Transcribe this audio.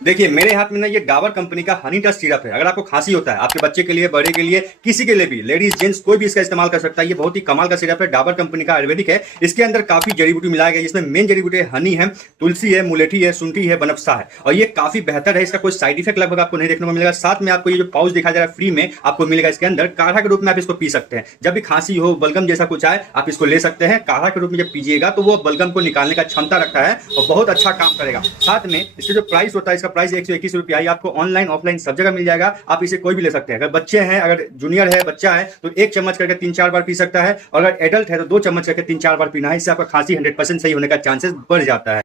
देखिए मेरे हाथ में ना ये डाबर कंपनी का हनी टच सिरप है। अगर आपको खांसी होता है, आपके बच्चे के लिए, बड़े के लिए, किसी के लिए भी, लेडीज जेंट्स कोई भी इसका इस्तेमाल कर सकता है। ये बहुत ही कमाल का सिरप है, डाबर कंपनी का, आयुर्वेदिक है। इसके अंदर काफी जड़ी बूटी मिलाया गया है, जिसमें मेन जड़ी बूटी हनी है, तुलसी है, मुलेठी है, शुंठी है, बनफसा है, और ये काफी बेहतर है। इसका कोई साइड इफेक्ट लगभग आपको नहीं देखने को मिलेगा। साथ में आपको ये जो पाउच दिखाई दे रहा है फ्री में आपको मिलेगा, इसके अंदर काढ़ा के रूप में आप इसको पी सकते हैं। जब भी खांसी हो, बलगम जैसा कुछ आए, आप इसको ले सकते हैं। काढ़ा के रूप में जब पीजिएगा तो वो बलगम को निकालने का क्षमता रखता है और बहुत अच्छा काम करेगा। साथ में इसका जो प्राइस होता है, इसका प्राइस 121 रुपया, आपको ऑनलाइन ऑफलाइन सब जगह मिल जाएगा। आप इसे कोई भी ले सकते हैं। अगर बच्चे हैं, अगर जूनियर है, बच्चा है, तो 1 चम्मच करके 3-4 बार पी सकता है, और अगर एडल्ट है तो 2 चम्मच करके 3-4 बार पीना है। इससे आपका खांसी 100% सही होने का चांसेस बढ़ जाता है।